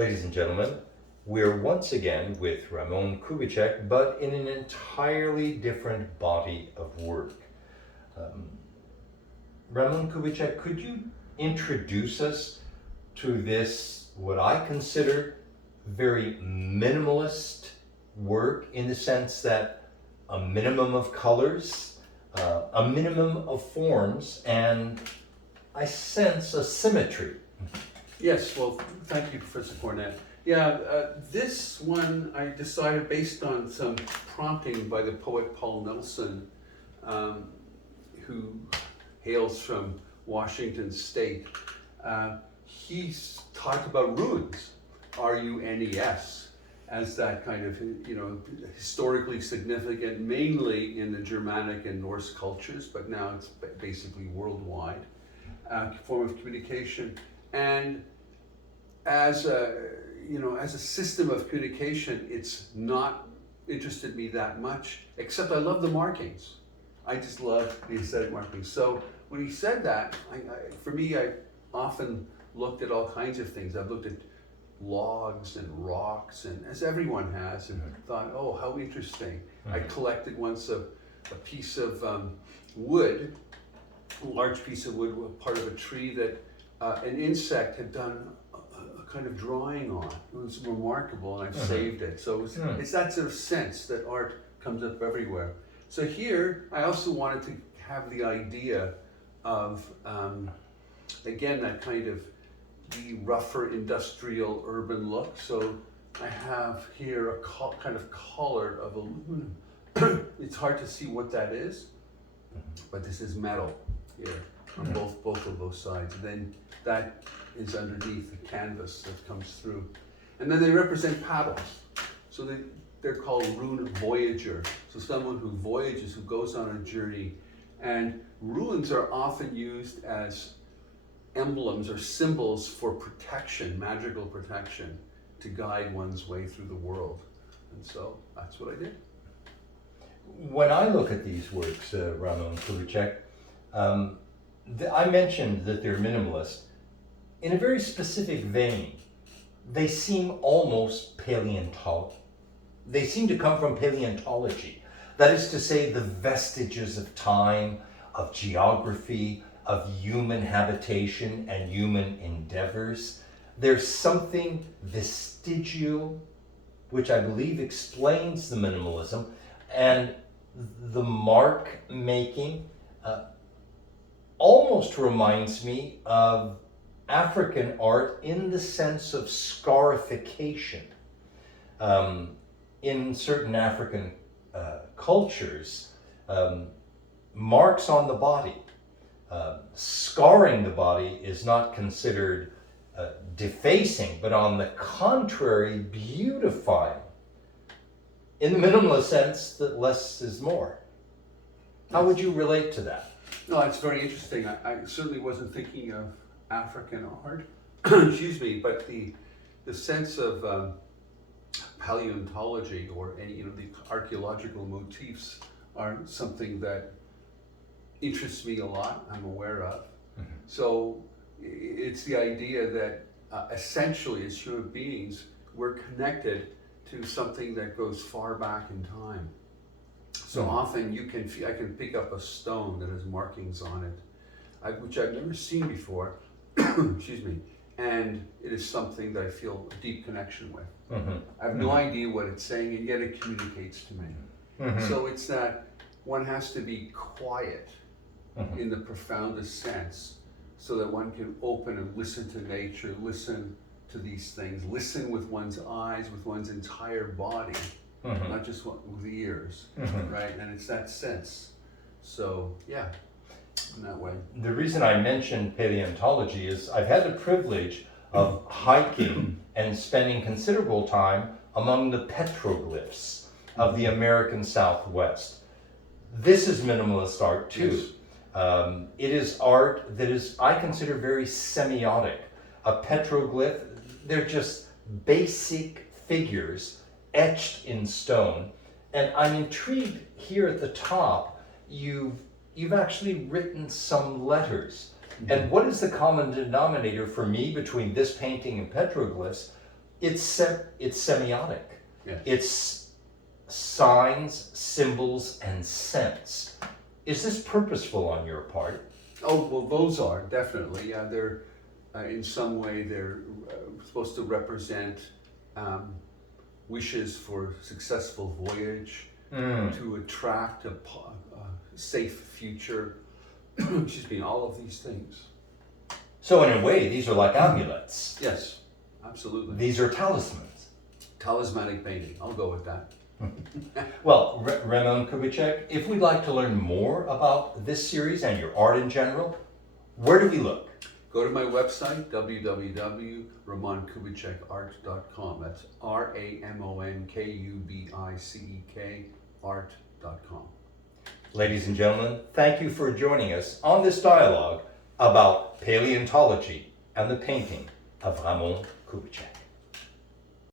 Ladies and gentlemen, we're once again with Ramon Kubicek, but in an entirely different body of work. Ramon Kubicek, could you introduce us to this, what I consider very minimalist work, in the sense that a minimum of colors, a minimum of forms, and I sense a symmetry. Yes, well, thank you, Professor Cornet. Yeah, this one I decided based on some prompting by the poet Paul Nelson, who hails from Washington State. He's talked about runes, R-U-N-E-S, as that kind of, historically significant, mainly in the Germanic and Norse cultures, but now it's basically worldwide form of communication. And as a system of communication, it's not interested me that much, except I love the markings. I just love the aesthetic markings. So when he said that, I often looked at all kinds of things. I've looked at logs and rocks, and as everyone has, and thought, oh, how interesting. I collected once a piece of wood, a large piece of wood, part of a tree that an insect had done a kind of drawing on. It was remarkable, and I've saved it. So it's that sort of sense that art comes up everywhere. So here, I also wanted to have the idea of, again, that kind of the rougher industrial urban look. So I have here a kind of collar of aluminum. It's hard to see what that is, but this is metal here on both of those sides. And then that is underneath the canvas that comes through. And then they represent paddles. So they're called Rune Voyager. So someone who voyages, who goes on a journey. And runes are often used as emblems or symbols for protection, magical protection, to guide one's way through the world. And so that's what I did. When I look at these works, Ramon Kubicek, I mentioned that they're minimalist. In a very specific vein, they seem almost paleontological. They seem to come from paleontology. That is to say, the vestiges of time, of geography, of human habitation and human endeavors. There's something vestigial, which I believe explains the minimalism, and the mark making almost reminds me of African art in the sense of scarification. In certain African cultures, marks on the body, scarring the body is not considered defacing, but on the contrary, beautifying. In the minimalist sense, that less is more. How would you relate to that? No, it's very interesting. I certainly wasn't thinking of African art, excuse me, but the sense of paleontology or any, the archaeological motifs are something that interests me a lot, I'm aware of. So it's the idea that essentially as human beings, we're connected to something that goes far back in time. So often I can pick up a stone that has markings on it, which I've never seen before, excuse me, and it is something that I feel a deep connection with. I have no idea what it's saying, and yet it communicates to me. So it's that one has to be quiet in the profoundest sense, so that one can open and listen to nature, listen to these things, listen with one's eyes, with one's entire body, not just with the ears, right? And it's that sense. So yeah, in that way. The reason I mentioned paleontology is I've had the privilege of hiking and spending considerable time among the petroglyphs of the American Southwest. This is minimalist art too. Yes. It is art that is, I consider, very semiotic. A petroglyph, they're just basic figures etched in stone. And I'm intrigued here at the top, you've actually written some letters. And what is the common denominator for me between this painting and petroglyphs? It's semiotic. Yes. It's signs, symbols, and scents. Is this purposeful on your part? Oh, well, those are definitely. Yeah, they're in some way they're supposed to represent wishes for successful voyage, to attract a safe future. Excuse me, all of these things. So in a way, these are like amulets. Yes, absolutely. These are talismans. Talismanic painting, I'll go with that. Well, Ramon Kubicek, if we'd like to learn more about this series and your art in general, where do we look? Go to my website, www.ramonkubicekart.com. That's RamonKubicek art.com. Ladies and gentlemen, thank you for joining us on this dialogue about paleontology and the painting of Ramon Kubicek.